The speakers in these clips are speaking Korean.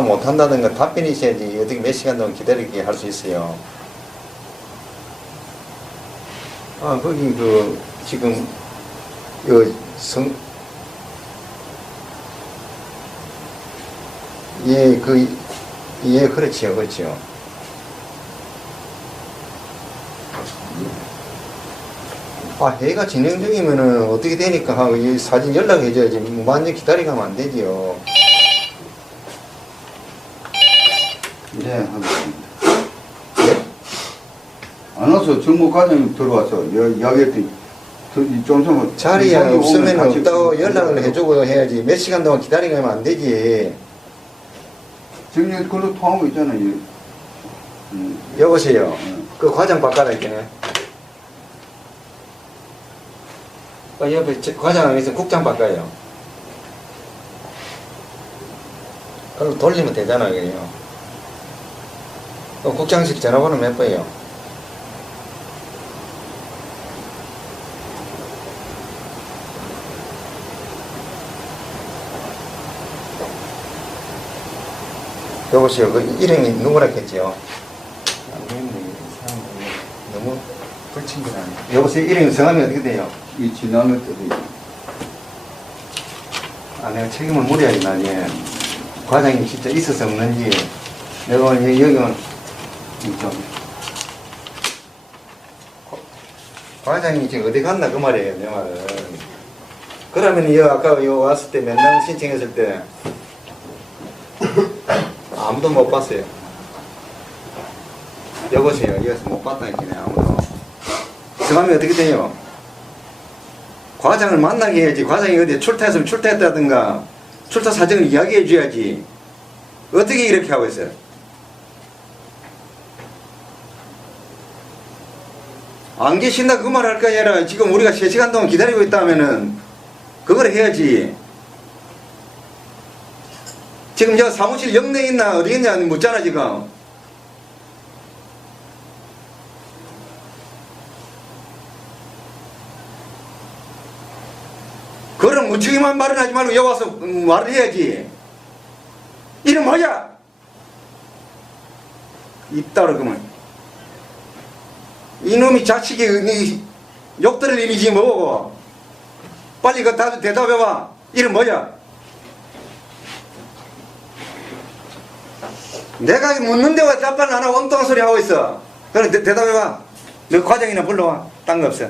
못한다든가 답변이 있어야지 어떻게 몇 시간 동안 기다리게 할 수 있어요. 아, 거기 지금 예, 그렇지요, 그렇지요. 아, 회의가 진행 중이면은 어떻게 되니까 하고 이 사진 연락해줘야지. 완전 기다리게 하면 안 되지요. 네, 하겠습니다. 안 와서 정무과장님 들어와서 이야기했더니 좀 전에 자리에 없으면 없다고 연락을 해주고 해야지. 몇 시간 동안 기다리게 하면 안 되지. 지금 그걸로 통한 거 있잖아요. 여보세요. 그 과장 바꿔라 했겠네. 옆에 과장 있으면 국장 바꿔요. 그럼 돌리면 되잖아, 그래요. 국장실 전화번호 몇 번이요? 여보세요. 그 일행이 누구라 했지요? 너무 불친 건 아니에요. 여보세요. 일행 성함이 어떻게 돼요? 이 지나는 때도 아, 내가 책임을 물어야지, 나중에. 과장이 진짜 있어서 없는지. 내가 오늘 여기는 좀. 과장이 지금 어디 갔나, 그 말이에요, 내 말은. 그러면 아까 왔을 때 면담 신청했을 때 아무도 못 봤어요. 여보세요. 여기서 못 봤다 했기네, 아무도. 성함이 어떻게 돼요? 과장을 만나게 해야지. 과장이 어디 출타했으면 출타했다든가 출타 사정을 이야기해 줘야지. 어떻게 이렇게 하고 있어요? 안 계신다 그 말 할 거 아니라 지금 우리가 3시간 동안 기다리고 있다 하면은 그걸 해야지. 지금 저 사무실 영내에 있나 어디 있냐 묻잖아 지금. 그럼 무책임한 말은 하지 말고 여기 와서 말을 해야지. 이름 뭐야? 입다로 그만. 이놈이 자식이 욕들을 일이지 뭐고. 빨리 그 대답해봐. 이름 뭐야? 내가 묻는데 왜 답변을 안 하고 엉뚱한 소리 하고 있어? 그럼 대답해봐. 너 과장이나 불러와. 딴 거 없어.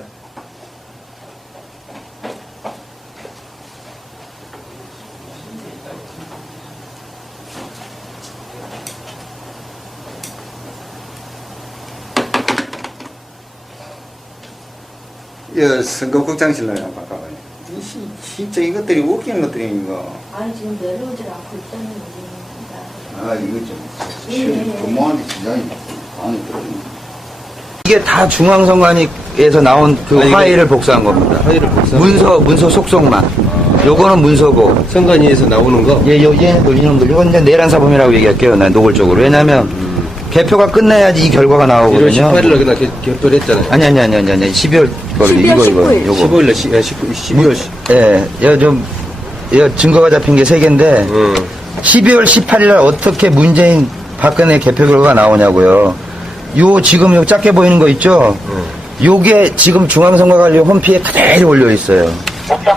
선거국장실로 바꿔봐요. 진짜 이것들이 웃기는 것들이 이거. 아니 지금 내려오질 않고 있다는 얘기입니다. 아, 이거 좀 근무하는데 굉장히 많이 들어요. 이게 다 중앙선관위에서 나온 그 파일을 복사한 겁니다. 파일을 복사. 문서 속성만. 요거는 문서고. 선관위에서 나오는 거. 예, 얘네들 이놈들. 이건 이제 내란사범이라고 얘기할게요. 난 노골적으로. 왜냐면 개표가 끝나야지 이 결과가 나오거든요. 1월 18일 날 그날 개표를 했잖아요. 아니. 12월 거를 이거 15일 날 12월 증거가 잡힌 게 3개인데 12월 18일 날 어떻게 문재인 박근혜 개표 결과가 나오냐고요. 지금 요 작게 보이는 거 있죠? 요게 지금 중앙선거관리 홈피에 그대로 올려 있어요.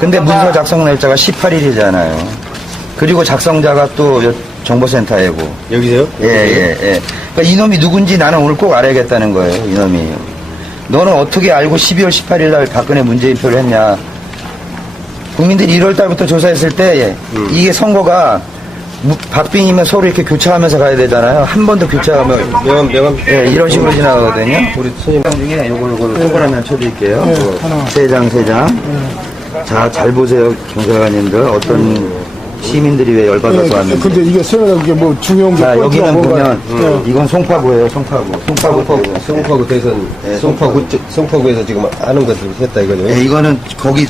근데 문서 작성 날짜가 18일이잖아요. 그리고 작성자가 또 정보센터이고. 여기서요? 예. 그러니까 이놈이 누군지 나는 오늘 꼭 알아야겠다는 거예요, 이놈이. 너는 어떻게 알고 12월 18일 날 박근혜 문재인표를 했냐. 국민들이 1월 달부터 조사했을 때 이게 선거가 박빙이면 서로 이렇게 교차하면서 가야 되잖아요. 한 번 더 교차하면 명함. 예, 이런 식으로 지나가거든요. 우리 선임 중에 요거를 동그라미 쳐드릴게요. 세 장. 자, 잘 보세요, 경찰관님들. 어떤 시민들이 왜 열받아서 왔는지. 근데 이게 세면에 이게 뭐 중요한 게. 자, 여기는 보면 이건 송파구예요, 송파구. 송파구 대선. 네, 송파구에서 지금 하는 것을 했다 이거죠. 네, 이거는 거기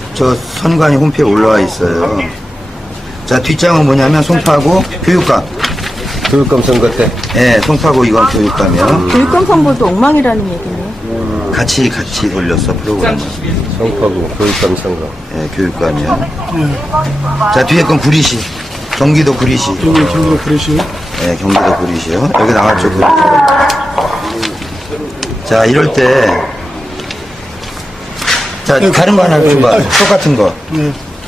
선관위 홈페이지에 올라와 있어요. 자, 뒷장은 뭐냐면 송파구 교육감. 교육감 선거 때. 예, 송파구 이건 교육감이요. 교육감 선거도 엉망이라는 얘기네요. 같이 돌렸어, 프로그램. 송파구 교육감 선거. 예, 교육감이요. 자, 뒤에 건 구리시. 경기도 구리시. 경기도 그릇이. 예, 경기도 구리시요. 여기 나왔죠, 구리시. 자, 이럴 때, 자, 다른 거 하나 줘봐. 똑같은 거.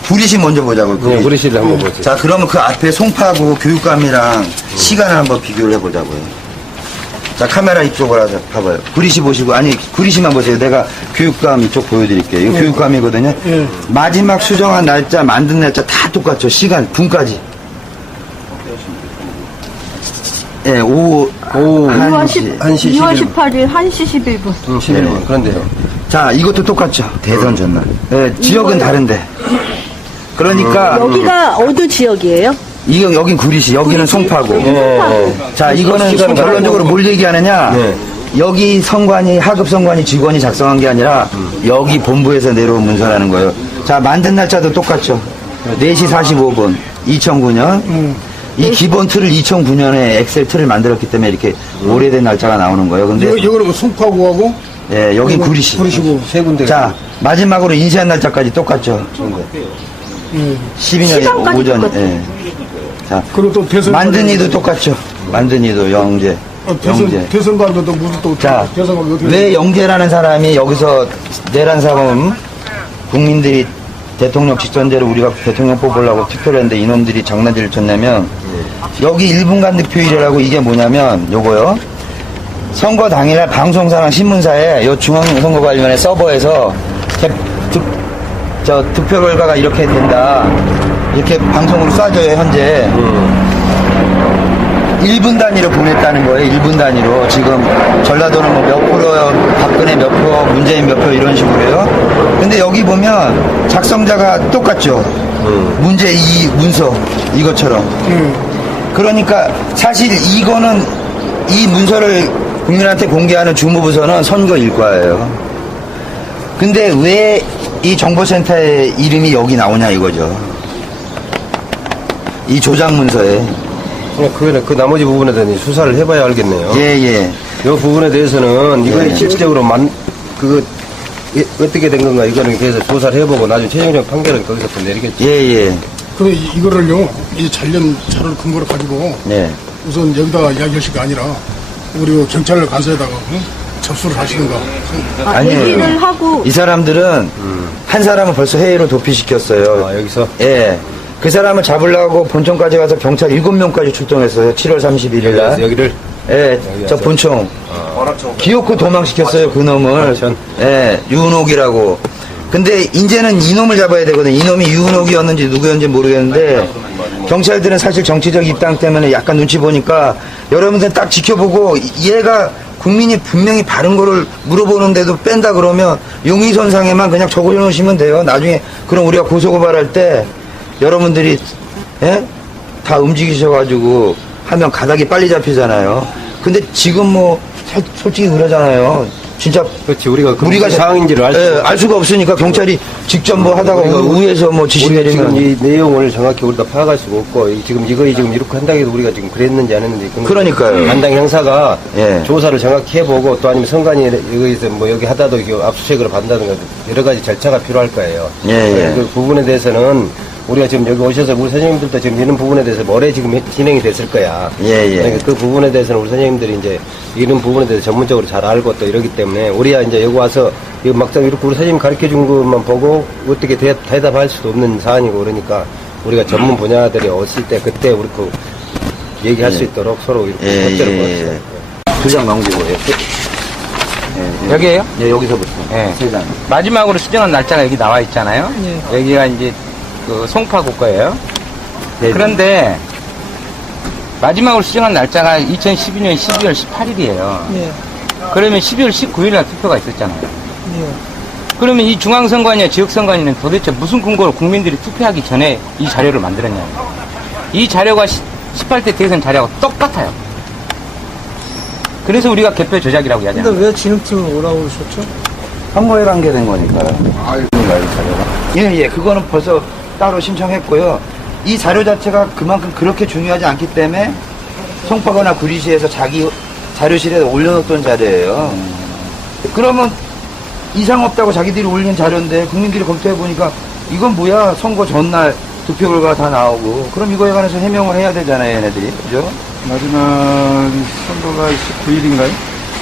구리시 먼저 보자고. 그냥 구리시를 한번 보죠. 자, 그러면 그 앞에 송파구 교육감이랑 시간을 한번 비교를 해보자고요. 자, 카메라 이쪽으로 하자. 봐봐요. 구리시 보시고, 아니, 구리시만 보세요. 내가 교육감 이쪽 보여드릴게요. 이거 교육감이거든요. 마지막 수정한 날짜, 만든 날짜 다 똑같죠. 시간, 분까지. 예, 오후 1시. 2월 18일 1시 11분. 11분. 그런데요. 자, 이것도 똑같죠. 대선 전날. 예, 지역은 다른데. 그러니까, 여기가 어느 지역이에요? 여긴 구리시, 여기는 송파구. 자, 이거는 결론적으로 뭘 얘기하느냐. 여기 성관이, 하급 성관이 직원이 작성한 게 아니라 여기 본부에서 내려온 문서라는 거예요. 자, 만든 날짜도 똑같죠. 4시 45분, 2009년. 이 기본 틀을 2009년에 엑셀 틀을 만들었기 때문에 이렇게 오래된 날짜가 나오는 거예요. 근데, 이거는 송파구하고 예, 여긴 구리시. 구리시고. 세 군데. 자, 마지막으로 인쇄한 날짜까지 똑같죠. 12년 시간까지 오전, 똑같아요. 예. 자, 그리고 또 대선. 만든이도 똑같죠. 만든이도 영재. 영재. 대선 관계도 무슨 또. 자, 대선 관계 어떻게. 왜 영재라는 사람이 여기서 내란 사범 국민들이 대통령 직선제로 우리가 대통령 뽑으려고 투표를 했는데 이놈들이 장난질을 쳤냐면 여기 1분간 득표일이라고 이게 뭐냐면 요거요. 선거 당일날 방송사랑 신문사에 요 중앙선거 관련의 서버에서 득표 결과가 이렇게 된다. 이렇게 방송으로 쏴줘요, 현재. 1분 단위로 보냈다는 거예요, 1분 단위로. 지금 전라도는 뭐 몇 프로, 박근혜 몇 표, 문재인 몇 표 이런 식으로요. 근데 여기 보면 작성자가 똑같죠. 문제 이 문서, 이것처럼. 그러니까 사실 이거는 이 문서를 국민한테 공개하는 주무부서는 선거 일과예요. 근데 왜 이 정보센터의 이름이 여기 나오냐 이거죠. 이 조작 문서에. 그 나머지 부분에 대해서 수사를 해봐야 알겠네요. 예, 예. 이 부분에 대해서는 이거에 예. 실질적으로 어떻게 된 건가 이거는 대해서 조사를 해보고 나중에 최종적 판결은 거기서 또 내리겠죠. 예, 예. 근데 이거를요, 이 관련차를 근거로 가지고 네. 우선 여기다가 이야기할 게 아니라 우리 경찰 간서에다가 접수를 하시는가. 아니에요. 얘기를 하고 이 사람들은 한 사람은 벌써 해외로 도피시켰어요. 여기서? 예. 그 사람을 잡으려고 본청까지 가서 경찰 7명까지 출동했어요. 7월 31일 날. 여기를? 예. 저 본청. 기어코 도망시켰어요. 그 놈을. 예. 유은옥이라고. 근데 이제는 이놈을 잡아야 되거든. 이놈이 유은옥이었는지 누구였는지 모르겠는데 경찰들은 사실 정치적 입당 때문에 약간 눈치 보니까 여러분들 딱 지켜보고 얘가 국민이 분명히 바른 거를 물어보는데도 뺀다 그러면 용의선상에만 그냥 적어놓으시면 돼요. 나중에 그럼 우리가 고소고발할 때 여러분들이 예? 다 움직이셔가지고 하면 가닥이 빨리 잡히잖아요. 근데 지금 뭐 솔직히 그러잖아요. 진짜 그렇지 우리가 상황인지를 알 수가 없으니까 경찰이 직접 뭐 하다가 위에서 뭐 지시 우리가 내리면 지금 이 내용을 정확히 우리가 파악할 수가 없고 지금 이렇게 한다고 해도 우리가 지금 그랬는지 안 했는지 그러니까요. 담당 형사가 예. 조사를 정확히 해보고 또 아니면 선관위 여기서 뭐 여기 하다도 압수수색을 받는다든가 여러 가지 절차가 필요할 거예요. 예, 예. 그 부분에 대해서는 우리가 지금 여기 오셔서 우리 선생님들도 지금 이런 부분에 대해서 뭐래 지금 진행이 됐을 거야. 예, 예. 그러니까 그 부분에 대해서는 우리 선생님들이 이제 이런 부분에 대해서 전문적으로 잘 알고 또 이러기 때문에 우리야 이제 여기 와서 이거 막상 이렇게 우리 선생님 가르쳐 준 것만 보고 어떻게 대답할 수도 없는 사안이고 그러니까 우리가 전문 분야들이 왔을 때 그때 우리 그 얘기할 수 있도록 서로 이렇게 협조를 보았어요. 두 장 넘기고 여기에요? 예, 여기서부터 예. 세 장. 마지막으로 수정한 날짜가 여기 나와 있잖아요. 여기가 이제 그 송파구 거예요. 네, 그런데 마지막으로 수정한 날짜가 2012년 12월 18일이에요. 그러면 12월 19일 날 투표가 있었잖아요. 그러면 이 중앙선관위와 지역선관위는 도대체 무슨 근거로 국민들이 투표하기 전에 이 자료를 만들었냐고. 이 자료가 18대 대선 자료하고 똑같아요. 그래서 우리가 개표 조작이라고 이야기하는 거예요. 왜 진흙팀을 오라고 그러셨죠? 선거에 관계된 거니까요. 예, 예. 그거는 벌써 따로 신청했고요. 이 자료 자체가 그만큼 그렇게 중요하지 않기 때문에 송파구나 구리시에서 자기 자료실에 올려놓던 자료예요. 그러면 이상 없다고 자기들이 올린 자료인데 국민들이 검토해보니까 이건 뭐야 선거 전날 득표 결과가 다 나오고 그럼 이거에 관해서 해명을 해야 되잖아요, 얘네들이. 그죠? 마지막 선거가 19일인가요?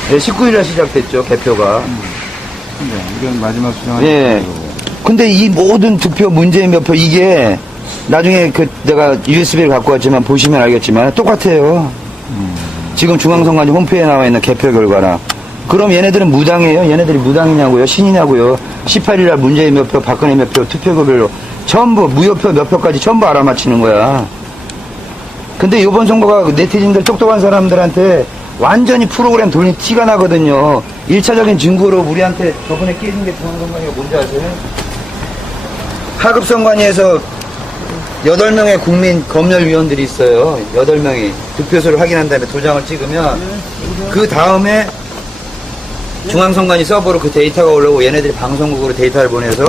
네, 19일에 시작됐죠, 개표가. 네, 이건 마지막 수정한 예. 근데 이 모든 득표, 문재인 몇 표, 이게 나중에 내가 USB를 갖고 왔지만 보시면 알겠지만 똑같아요. 지금 중앙선관위 홈페이지에 나와 있는 개표 결과랑. 그럼 얘네들은 무당이에요? 얘네들이 무당이냐고요? 신이냐고요? 18일날 문재인 몇 표, 박근혜 몇 표, 투표구별로 전부 무효표 몇 표까지 전부 알아맞히는 거야. 근데 이번 선거가 네티즌들 똑똑한 사람들한테 완전히 프로그램 돌린 티가 나거든요. 1차적인 증거로 우리한테 저번에 끼는 게 중앙선관위가 뭔지 아세요? 하급선관위에서 8명의 국민 검열위원들이 있어요. 8명이 득표소를 확인한 다음에 도장을 찍으면 그 다음에 중앙선관위 서버로 그 데이터가 올라오고 얘네들이 방송국으로 데이터를 보내서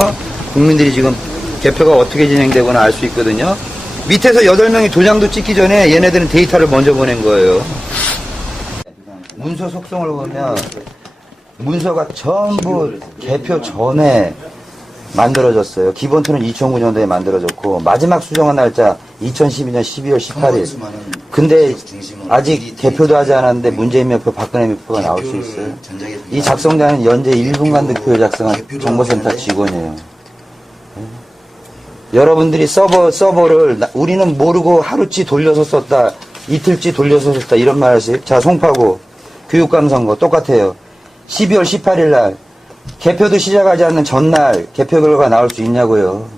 국민들이 지금 개표가 어떻게 진행되거나 알 수 있거든요. 밑에서 8명이 도장도 찍기 전에 얘네들은 데이터를 먼저 보낸 거예요. 문서 속성을 보면 문서가 전부 개표 전에 만들어졌어요. 기본틀은 2009년도에 만들어졌고 마지막 수정한 날짜 2012년 12월 18일. 근데 아직 개표도 하지 않았는데 문재인 몇 표, 박근혜 몇 표가 나올 수 있어요. 이 작성자는 연재 1분간 득표를 작성한 정보센터 직원이에요. 여러분들이 서버를 우리는 모르고 하루치 돌려서 썼다, 이틀치 돌려서 썼다 이런 말 하세요. 자, 송파구 교육감 선거 똑같아요. 12월 18일 날 개표도 시작하지 않는 전날 개표 결과가 나올 수 있냐고요.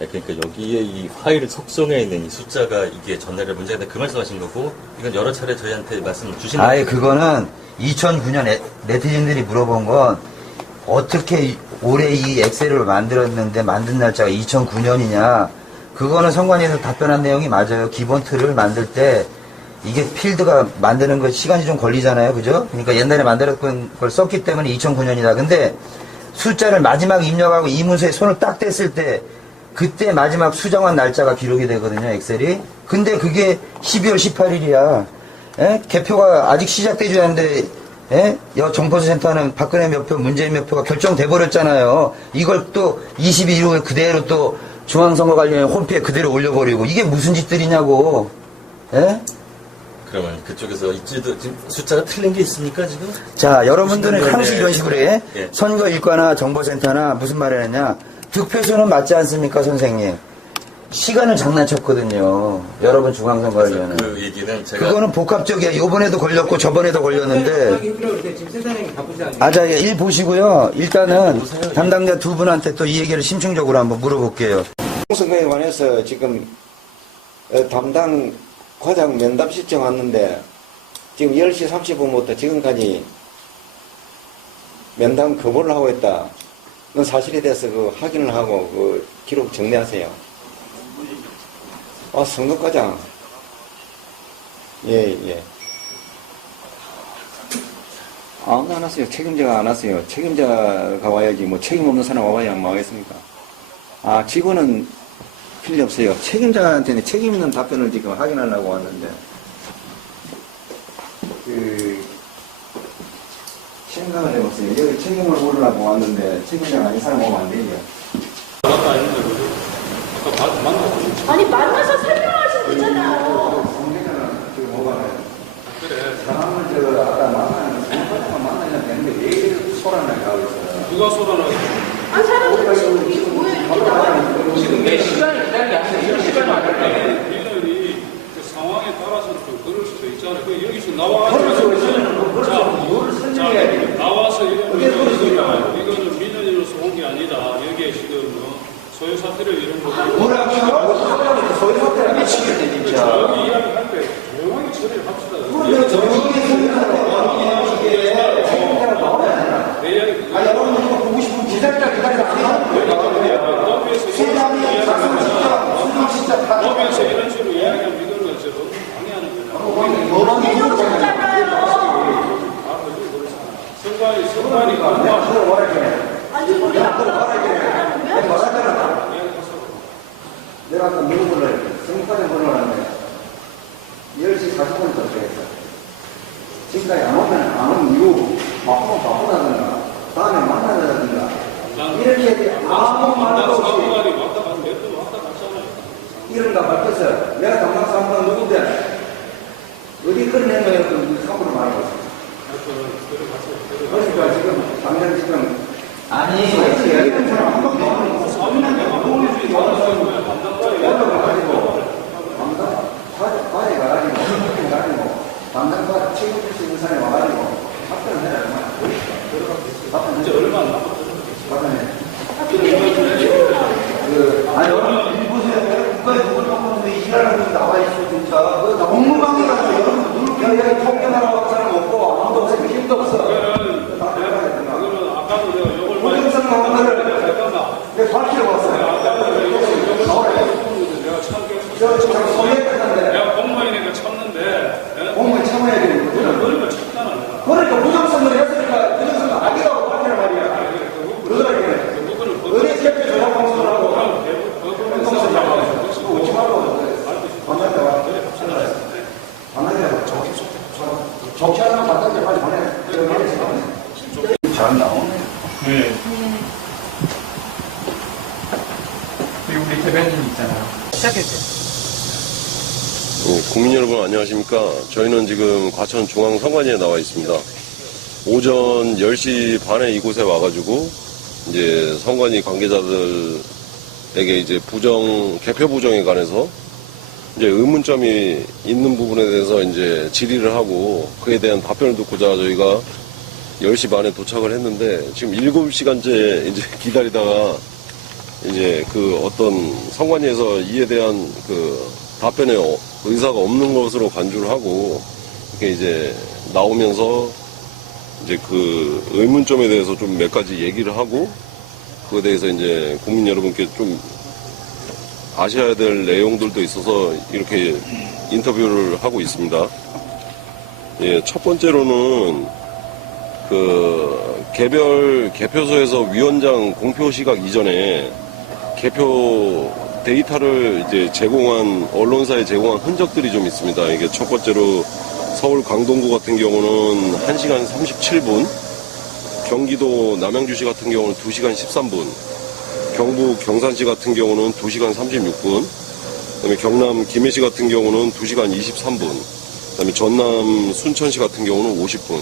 네, 그러니까 여기에 이 파일 속성에 있는 이 숫자가 이게 전날에 문제가 있다 그 말씀하신 거고 이건 여러 차례 저희한테 말씀을 주신 아예 그거는 2009년 네티즌들이 물어본 건 어떻게 올해 이 엑셀을 만들었는데 만든 날짜가 2009년이냐. 그거는 선관위에서 답변한 내용이 맞아요. 기본 틀을 만들 때 이게 필드가 만드는 거 시간이 좀 걸리잖아요. 그죠? 그러니까 옛날에 만들었던 걸 썼기 때문에 2009년이다. 근데 숫자를 마지막 입력하고 이 문서에 손을 딱 댔을 때 그때 마지막 수정한 날짜가 기록이 되거든요. 엑셀이. 근데 그게 12월 18일이야. 개표가 아직 시작되지 않는데 정보센터는 박근혜 몇 표, 문재인 몇 표가 결정돼 버렸잖아요. 이걸 또 22일 후에 그대로 또 중앙선거관리위원회 홈페이지에 그대로 올려버리고 이게 무슨 짓들이냐고. 그러면 그쪽에서 지금 숫자가 틀린 게 있습니까 지금? 자, 여러분들은 항상 이런 식으로 해. 예. 선거일과나 정보센터나 무슨 말을 했냐. 득표수는 맞지 않습니까, 선생님? 시간을 장난쳤거든요. 여러분 중앙선거위원회는. 그 얘기는 제가 그거는 복합적이야. 요번에도 걸렸고 저번에도 걸렸는데. 자, 일 보시고요. 일단은 담당자 두 분한테 또 이 얘기를 심층적으로 한번 물어볼게요. 선거에 관해서 지금 담당 과장 면담 신청 왔는데 지금 10시 30분부터 지금까지 면담 거부를 하고 있다. 그건 사실에 대해서 그 확인을 하고 그 기록 정리하세요. 선거과장. 예. 아무도 안 왔어요. 책임자가 안 왔어요. 책임자가 와야지 뭐 책임 없는 사람 와봐야 뭐 하겠습니까? 직원은 필요 없어요. 책임자한테는 책임 있는 답변을 지금 확인하려고 왔는데 생각을 해봤어요. 여기 책임을 물으려고 왔는데 책임자가 아닌 사람 오면 안 되죠. 아니 만나서 설명하시면 되잖아요. 성계자는 지금 뭐가 사람을 아까 만나는 사람만 만나면 되는데 왜 이렇게 소란을 하고 있어요? 누가 쏟아나요? 사람들 지금 이게 뭐예요? 지금 몇 시간을 기다리게 하세요? 10시간 맞는데. 민원이 그 상황에 따라서 또 그럴 수도 있잖아요. 그 여기서 나와가지고 나와서 이거는 민원으로서 온 게 아니다. 여기에 지금 소요 사태를 이런 거 뭐라고요? 소위 사태를 미치겠네 진짜. 여기 이야기할 때 조용하게 처리를 합시다. 내 이야기 아니 여러분 이거 보고 싶으면 기다리다 법에서 이런 식으로 이야기하면 이거는 저 방해하는 거잖아. 선관위가 내가 아까 물어보려고 성과대 물어봤는데 10시 40분에 도착했어. 지금까지 안 오면 이후 바쁘다든가 다음에 만나자든가 이렇게 아무 말도 없이 선관위 왔다 갔다 몇 번 왔다 갔잖아요. 이런가 밝혔어요. 내가 담당 사무관 누군데 어디 그런 행동에 그 사고를 말하고 있어요. 그러니까 지금 당장 지금 아니, 이런 사람 한 번도 안 하고 과제가 가지고 담당과 책임질 수 있는 사람이 와가지고 답변을 해야 답변 이제 얼마 남았어요? 아니, 여러분, 보세요. 국가에 누굴 뽑았는데 일하는 분 나와 있어, 진짜. 공무방위 가서 여러분, 여기 통계하러 간 사람 없고, 아무도 없어, 힘도 없어. 그거는 아까도 내가 욕을 많이 공정성 강화를 내가 밝히러 왔어요. 내가 참게 저 소개했는데, 내가 공무원이니까 참는데 공무원 참아야 되는 거죠. 그러니까 참잖아. 그러니까 부정선거를 했으니까 부정선거 아니라고 밝히란 말이야. 그러더라고요. 어디 대표 전화 방송을 하고, 방송을 하고, 오지 말고, 반장대와 반장대와 좋게 하는 반장대 빨리 보내. 잘 나오네. 네. 그리고 우리 대변인 있잖아요. 시작했죠. 국민 여러분 안녕하십니까. 저희는 지금 과천 중앙선관위에 나와 있습니다. 오전 10시 반에 이곳에 와가지고 이제 선관위 관계자들에게 이제 개표 부정에 관해서 이제 의문점이 있는 부분에 대해서 이제 질의를 하고 그에 대한 답변을 듣고자 저희가 10시 반에 도착을 했는데 지금 7시간째 이제 기다리다가 이제 그 어떤 선관위에서 이에 대한 그 답변에 의사가 없는 것으로 간주를 하고 이렇게 이제 나오면서 이제 그 의문점에 대해서 좀 몇 가지 얘기를 하고 그에 대해서 이제 국민 여러분께 좀 아셔야 될 내용들도 있어서 이렇게 인터뷰를 하고 있습니다. 예, 첫 번째로는 그 개별 개표소에서 위원장 공표 시각 이전에 개표 데이터를 이제 제공한 언론사에 제공한 흔적들이 좀 있습니다. 이게 첫 번째로 서울 강동구 같은 경우는 1시간 37분, 경기도 남양주시 같은 경우는 2시간 13분, 경북 경산시 같은 경우는 2시간 36분, 그다음에 경남 김해시 같은 경우는 2시간 23분, 그다음에 전남 순천시 같은 경우는 50분.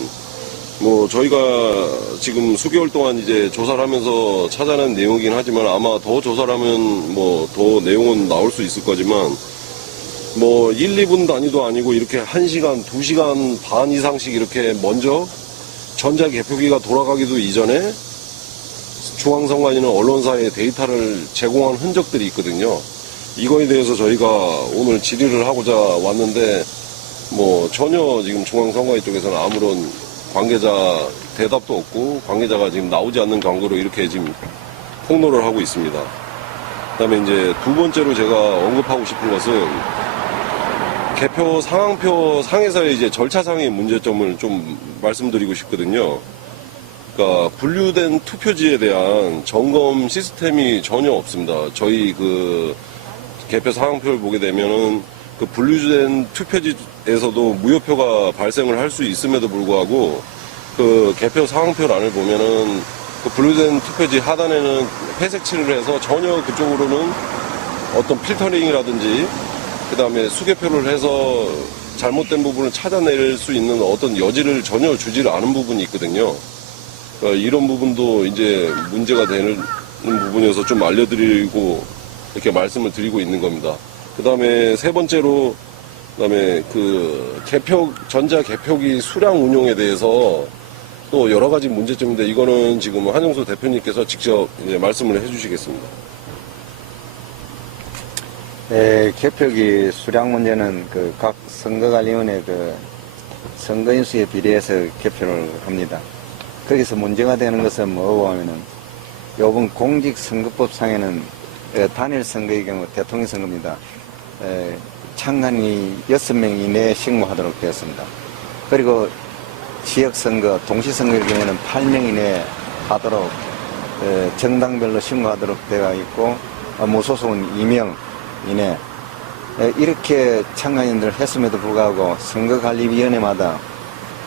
뭐 저희가 지금 수개월 동안 이제 조사를 하면서 찾아낸 내용이긴 하지만 아마 더 조사를 하면 뭐 더 내용은 나올 수 있을 거지만 뭐 1, 2분 단위도 아니고 이렇게 1시간, 2시간 반 이상씩 이렇게 먼저 전자개표기가 돌아가기도 이전에 중앙선관위는 언론사에 데이터를 제공한 흔적들이 있거든요. 이거에 대해서 저희가 오늘 질의를 하고자 왔는데 뭐 전혀 지금 중앙선관위 쪽에서는 아무런 관계자 대답도 없고 관계자가 지금 나오지 않는 광고로 이렇게 지금 폭로를 하고 있습니다. 그다음에 이제 두 번째로 제가 언급하고 싶은 것은 개표 상황표 상에서의 이제 절차상의 문제점을 좀 말씀드리고 싶거든요. 그러니까 분류된 투표지에 대한 점검 시스템이 전혀 없습니다. 저희 그 개표 상황표를 보게 되면은 그 분류된 투표지에서도 무효표가 발생을 할 수 있음에도 불구하고 그 개표 상황표란을 보면은 그 분류된 투표지 하단에는 회색 칠을 해서 전혀 그쪽으로는 어떤 필터링이라든지 그 다음에 수개표를 해서 잘못된 부분을 찾아낼 수 있는 어떤 여지를 전혀 주지를 않은 부분이 있거든요. 그러니까 이런 부분도 이제 문제가 되는 부분이어서 좀 알려드리고 이렇게 말씀을 드리고 있는 겁니다. 그 다음에 세 번째로, 그 다음에 그 전자 개표기 수량 운용에 대해서 또 여러 가지 문제점인데 이거는 지금 한영수 대표님께서 직접 이제 말씀을 해주시겠습니다. 네, 개표기 수량 문제는 그 각 선거관리위원회 그 선거인 수에 비례해서 개표를 합니다. 거기서 문제가 되는 것은 뭐고 하면은 요번 공직선거법상에는 단일 선거의 경우 대통령 선거입니다. 창간이 6명 이내에 식무하도록 되었습니다. 그리고 지역선거, 동시선거의 경우에는 8명 이내에 하도록 정당별로 식무하도록 되어 있고 무소속은 2명 이내 이렇게 창간인들을 했음에도 불구하고 선거관리위원회마다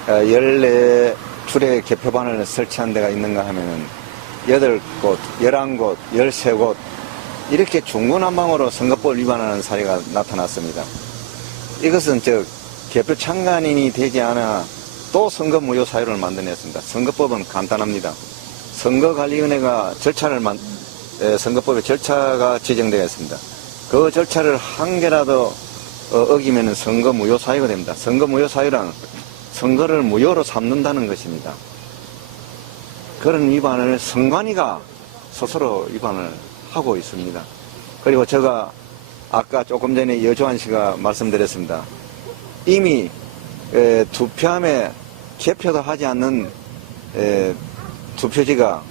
14줄의 개표반을 설치한 데가 있는가 하면은 8곳, 11곳, 13곳 이렇게 중구난방으로 선거법을 위반하는 사례가 나타났습니다. 이것은 개표 참관인이 되지 않아 또 선거 무효 사유를 만들어냈습니다. 선거법은 간단합니다. 선거관리위원회가 선거법에 절차가 지정되어 있습니다. 그 절차를 한 개라도 어기면 선거 무효 사유가 됩니다. 선거 무효 사유란 선거를 무효로 삼는다는 것입니다. 그런 위반을 선관위가 스스로 위반을 하고 있습니다. 그리고 제가 아까 조금 전에 여주환 씨가 말씀드렸습니다. 이미 투표함에 개표도 하지 않는 투표지가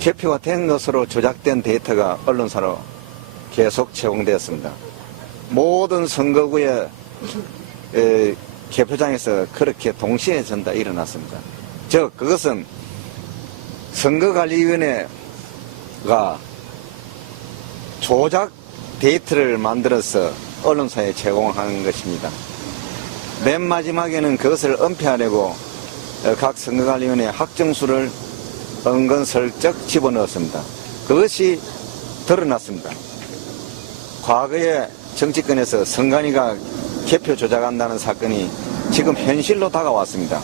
개표가 된 것으로 조작된 데이터가 언론사로 계속 제공되었습니다. 모든 선거구의 개표장에서 그렇게 동시에 전다 일어났습니다. 즉 그것은 선거관리위원회가 조작 데이터를 만들어서 언론사에 제공하는 것입니다. 맨 마지막에는 그것을 은폐하려고 각 선거관리위원회 확정수를 은근슬쩍 집어넣었습니다. 그것이 드러났습니다. 과거에 정치권에서 선관위가 개표 조작한다는 사건이 지금 현실로 다가왔습니다.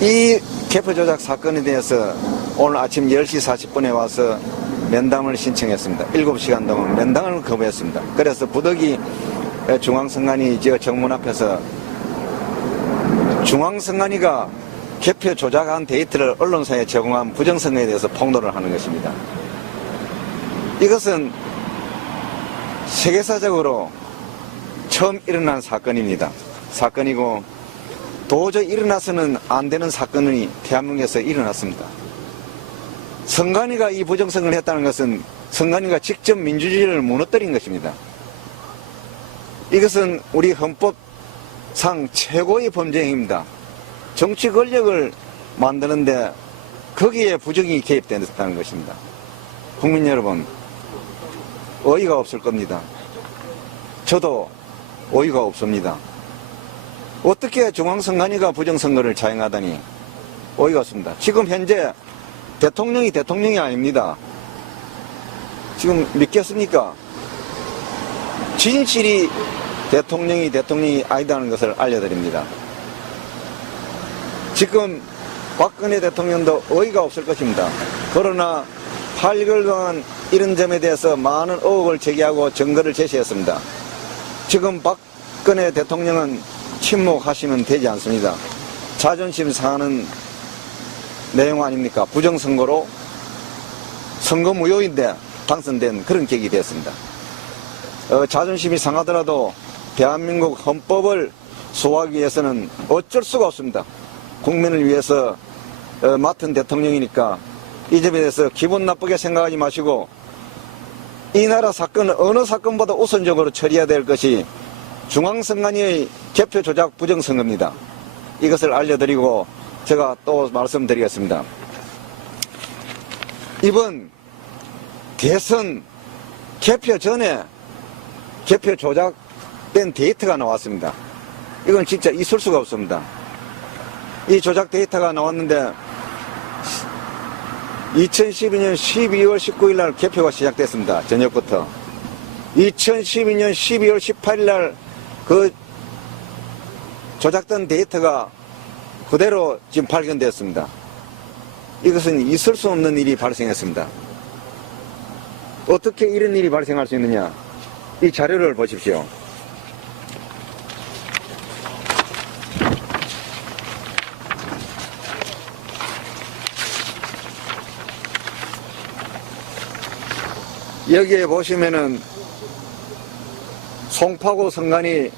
이 개표 조작 사건에 대해서 오늘 아침 10시 40분에 와서 면담을 신청했습니다. 7시간 동안 면담을 거부했습니다. 그래서 부득이 중앙선관위 정문 앞에서 중앙선관위가 개표 조작한 데이터를 언론사에 제공한 부정선거에 대해서 폭로를 하는 것입니다. 이것은 세계사적으로 처음 일어난 사건입니다. 사건이고 도저히 일어나서는 안 되는 사건이 대한민국에서 일어났습니다. 선관위가 이 부정선거를 했다는 것은 선관위가 직접 민주주의를 무너뜨린 것입니다. 이것은 우리 헌법상 최고의 범죄 행위입니다. 정치 권력을 만드는데 거기에 부정이 개입된다는 것입니다. 국민 여러분, 어이가 없을 겁니다. 저도 어이가 없습니다. 어떻게 중앙선관위가 부정선거를 자행하다니 어이가 없습니다. 지금 현재 대통령이 아닙니다. 지금 믿겠습니까? 진실이 대통령이 아니다는 것을 알려드립니다. 지금 박근혜 대통령도 어이가 없을 것입니다. 그러나 8개월 동안 이런 점에 대해서 많은 의혹을 제기하고 증거를 제시했습니다. 지금 박근혜 대통령은 침묵하시면 되지 않습니다. 자존심 상하는 내용 아닙니까? 부정선거로 선거 무효인데 당선된 그런 계획이 되었습니다. 자존심이 상하더라도 대한민국 헌법을 수호하기 위해서는 어쩔 수가 없습니다. 국민을 위해서 맡은 대통령이니까 이 점에 대해서 기분 나쁘게 생각하지 마시고 이 나라 사건은 어느 사건보다 우선적으로 처리해야 될 것이 중앙선관위의 개표 조작 부정선거입니다. 이것을 알려드리고 제가 또 말씀드리겠습니다. 이번 대선 개표 전에 개표 조작된 데이터가 나왔습니다. 이건 진짜 있을 수가 없습니다. 이 조작 데이터가 나왔는데 2012년 12월 19일 날 개표가 시작됐습니다. 저녁부터. 2012년 12월 18일 날 그 조작된 데이터가 그대로 지금 발견되었습니다. 이것은 있을 수 없는 일이 발생했습니다. 어떻게 이런 일이 발생할 수 있느냐? 이 자료를 보십시오. 여기에 보시면은 송파구 선관위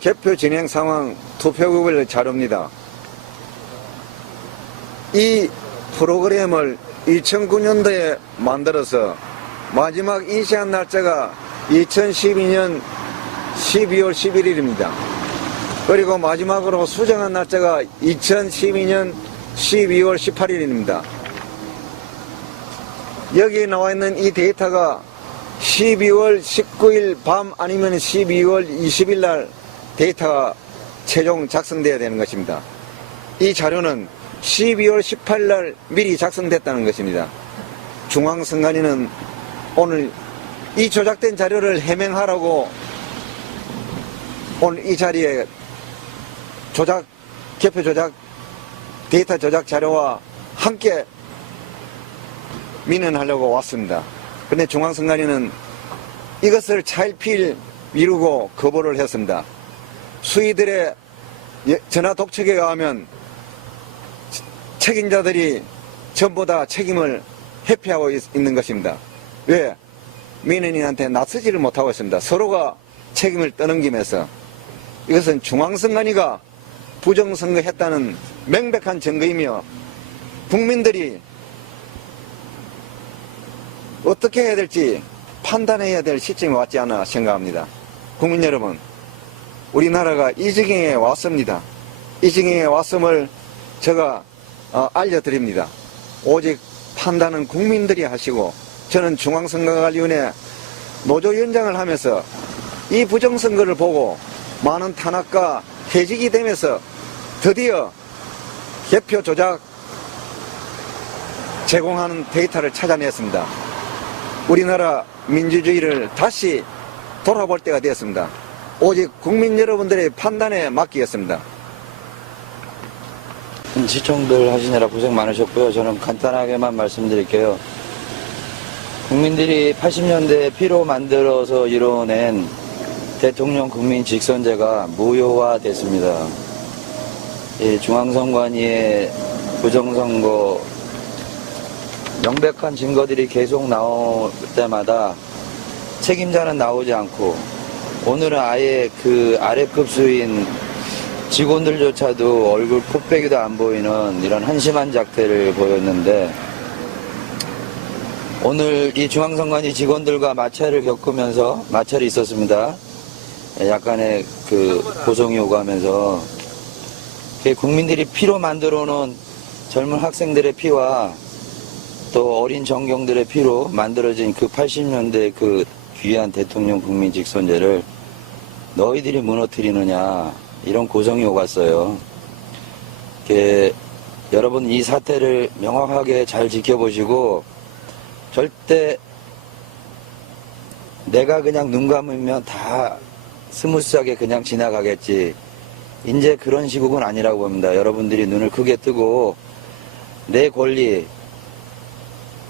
개표 진행 상황 투표구별 자료입니다. 이 프로그램을 2009년도에 만들어서 마지막 인쇄한 날짜가 2012년 12월 11일입니다. 그리고 마지막으로 수정한 날짜가 2012년 12월 18일입니다. 여기 나와 있는 이 데이터가 12월 19일 밤 아니면 12월 20일 날 데이터가 최종 작성되어야 되는 것입니다. 이 자료는 12월 18일 날 미리 작성됐다는 것입니다. 중앙선관위는 오늘 이 조작된 자료를 해명하라고 오늘 이 자리에 개표 조작, 데이터 조작 자료와 함께 민원하려고 왔습니다. 그런데 중앙선관위는 이것을 차일피일 미루고 거부를 했습니다. 수의들의 전화 독촉에 의하면 책임자들이 전부 다 책임을 회피하고 있는 것입니다. 왜? 민원인한테 나서지를 못하고 있습니다. 서로가 책임을 떠넘기면서. 이것은 중앙선관위가 부정선거했다는 명백한 증거이며 국민들이 어떻게 해야 될지 판단해야 될 시점이 왔지 않나 생각합니다. 국민 여러분, 우리나라가 이 지경에 왔습니다. 이 지경에 왔음을 제가 알려드립니다. 오직 판단은 국민들이 하시고, 저는 중앙선거관리위원회 노조위원장을 하면서 이 부정선거를 보고 많은 탄압과 해직이 되면서 드디어 개표 조작 제공하는 데이터를 찾아냈습니다. 우리나라 민주주의를 다시 돌아볼 때가 되었습니다. 오직 국민 여러분들의 판단에 맡기겠습니다. 시청들 하시느라 고생 많으셨고요. 저는 간단하게만 말씀드릴게요. 국민들이 80년대에 피로 만들어서 이뤄낸 대통령 국민 직선제가 무효화됐습니다. 이 중앙선관위의 부정선거 명백한 증거들이 계속 나올 때마다 책임자는 나오지 않고, 오늘은 아예 그 아래급 수인 직원들조차도 얼굴 코빼기도 안 보이는 이런 한심한 작태를 보였는데, 오늘 이 중앙선관위 직원들과 마찰을 겪으면서, 마찰이 있었습니다. 약간의 그 고성이 오가면서 국민들이 피로 만들어 놓은 젊은 학생들의 피와 또 어린 정경들의 피로 만들어진 그 80년대 그 귀한 대통령 국민 직선제를 너희들이 무너뜨리느냐, 이런 고성이 오갔어요. 여러분, 이 사태를 명확하게 잘 지켜보시고, 절대 내가 그냥 눈 감으면 다 스무스하게 그냥 지나가겠지, 이제 그런 시국은 아니라고 봅니다. 여러분들이 눈을 크게 뜨고 내 권리,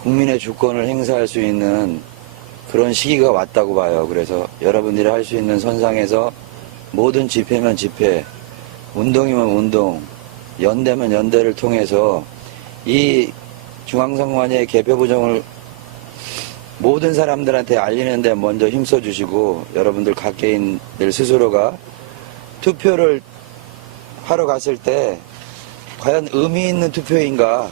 국민의 주권을 행사할 수 있는 그런 시기가 왔다고 봐요. 그래서 여러분들이 할 수 있는 선상에서 모든 집회면 집회, 운동이면 운동, 연대면 연대를 통해서 이 중앙선관위의 개표 부정을 모든 사람들한테 알리는 데 먼저 힘써 주시고, 여러분들 각개인들 스스로가 투표를 하러 갔을 때 과연 의미 있는 투표인가,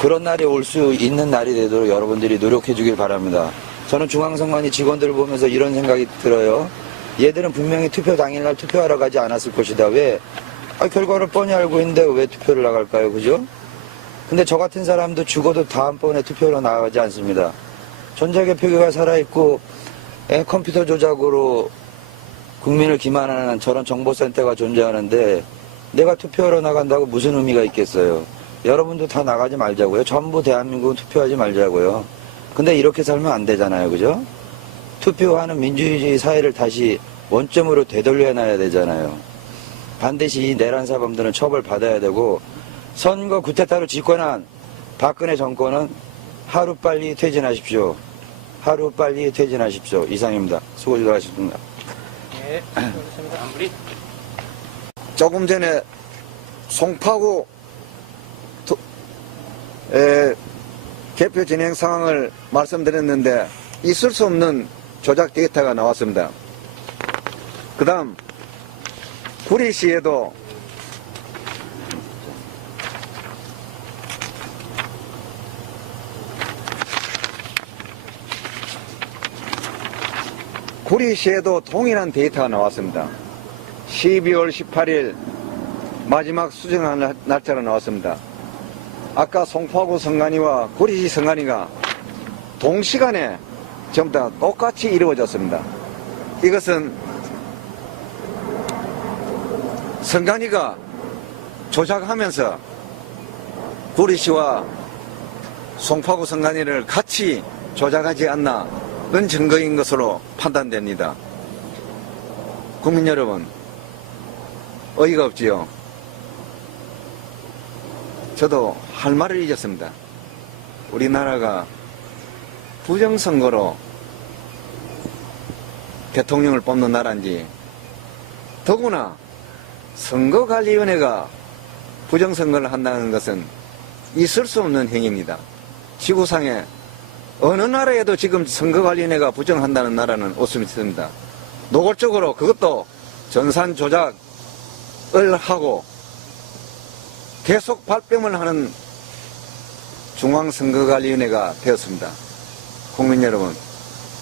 그런 날이 올 수 있는 날이 되도록 여러분들이 노력해 주길 바랍니다. 저는 중앙선관위 직원들을 보면서 이런 생각이 들어요. 얘들은 분명히 투표 당일날 투표하러 가지 않았을 것이다. 왜? 결과를 뻔히 알고 있는데 왜 투표를 나갈까요? 그죠? 근데 저 같은 사람도 죽어도 다음번에 투표로 나가지 않습니다. 전자개표기가 살아있고 컴퓨터 조작으로 국민을 기만하는 저런 정보센터가 존재하는데 내가 투표하러 나간다고 무슨 의미가 있겠어요? 여러분도 다 나가지 말자고요. 전부 대한민국은 투표하지 말자고요. 근데 이렇게 살면 안 되잖아요. 그죠? 투표하는 민주주의 사회를 다시 원점으로 되돌려놔야 되잖아요. 반드시 이 내란 사범들은 처벌받아야 되고, 선거 구태타로 집권한 박근혜 정권은 하루빨리 퇴진하십시오. 하루빨리 퇴진하십시오. 이상입니다. 수고들 하셨습니다. 네, 그렇습니다. 안부리. 조금 전에 송파구 개표 진행 상황을 말씀드렸는데 있을 수 없는 조작 데이터가 나왔습니다. 그 다음 구리시에도 동일한 데이터가 나왔습니다. 12월 18일 마지막 수정한 날짜로 나왔습니다. 아까 송파구 선관위와 구리시 선관위가 동시간에 전부 다 똑같이 이루어졌습니다. 이것은 선관위가 조작하면서 구리시와 송파구 선관위를 같이 조작하지 않나는 증거인 것으로 판단됩니다. 국민 여러분, 어이가 없지요. 저도 할 말을 잊었습니다. 우리나라가 부정선거로 대통령을 뽑는 나라인지, 더구나 선거관리위원회가 부정선거를 한다는 것은 있을 수 없는 행위입니다. 지구상에 어느 나라에도 지금 선거관리위원회가 부정한다는 나라는 없습니다. 노골적으로 그것도 전산 조작을 하고 계속 발뺌을 하는 중앙선거관리위원회가 되었습니다. 국민 여러분,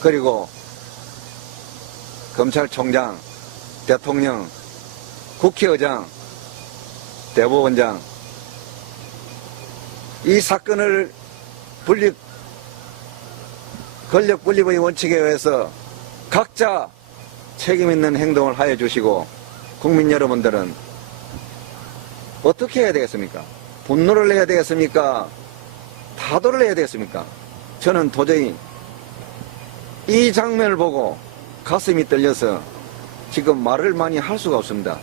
그리고 검찰총장, 대통령, 국회의장, 대법원장, 이 사건을 권력 분립의 원칙에 의해서 각자 책임 있는 행동을 하여 주시고, 국민 여러분들은 어떻게 해야 되겠습니까? 분노를 해야 되겠습니까? 타도를 해야 되겠습니까? 저는 도저히 이 장면을 보고 가슴이 떨려서 지금 말을 많이 할 수가 없습니다.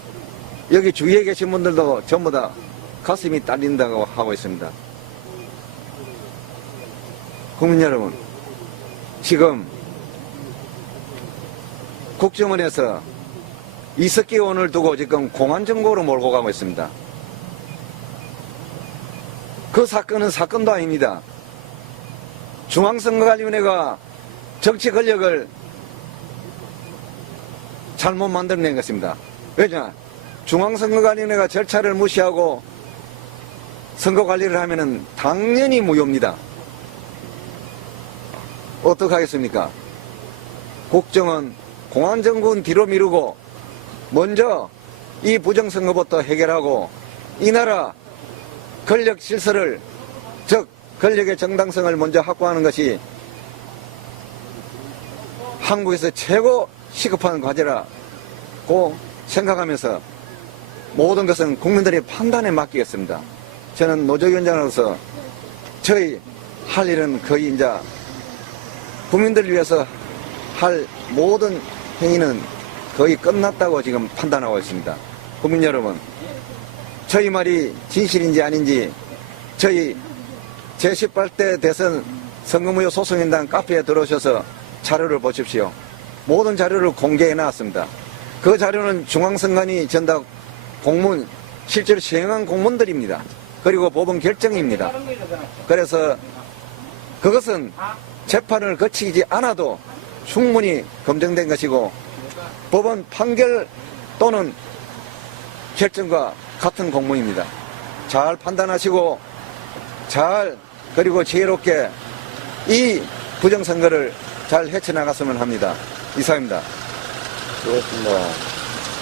여기 주위에 계신 분들도 전부 다 가슴이 떨린다고 하고 있습니다. 국민 여러분, 지금 국정원에서 이석기 의원을 두고 지금 공안정보로 몰고 가고 있습니다. 그 사건은 사건도 아닙니다. 중앙선거관리위원회가 정치 권력을 잘못 만들어낸 것입니다. 왜냐? 중앙선거관리위원회가 절차를 무시하고 선거관리를 하면은 당연히 무효입니다. 어떡하겠습니까? 국정원, 공안정부는 뒤로 미루고 먼저 이 부정선거부터 해결하고 이 나라 권력 질서를, 즉 권력의 정당성을 먼저 확보하는 것이 한국에서 최고 시급한 과제라고 생각하면서 모든 것은 국민들의 판단에 맡기겠습니다. 저는 노조위원장으로서 저희 할 일은 거의 이제 국민들을 위해서 할 모든 행위는 거의 끝났다고 지금 판단하고 있습니다. 국민 여러분, 저희 말이 진실인지 아닌지 저희 제18대 대선 선거무효 소송인단 카페에 들어오셔서 자료를 보십시오. 모든 자료를 공개해 놨습니다. 그 자료는 중앙선관위 전담 공문, 실제로 시행한 공문들입니다. 그리고 법원 결정입니다. 그래서 그것은 재판을 거치지 않아도 충분히 검증된 것이고 법원 판결 또는 결정과 같은 공문입니다. 잘 판단하시고 그리고 지혜롭게 이 부정선거를 잘 헤쳐나갔으면 합니다. 이상입니다. 수고했습니다.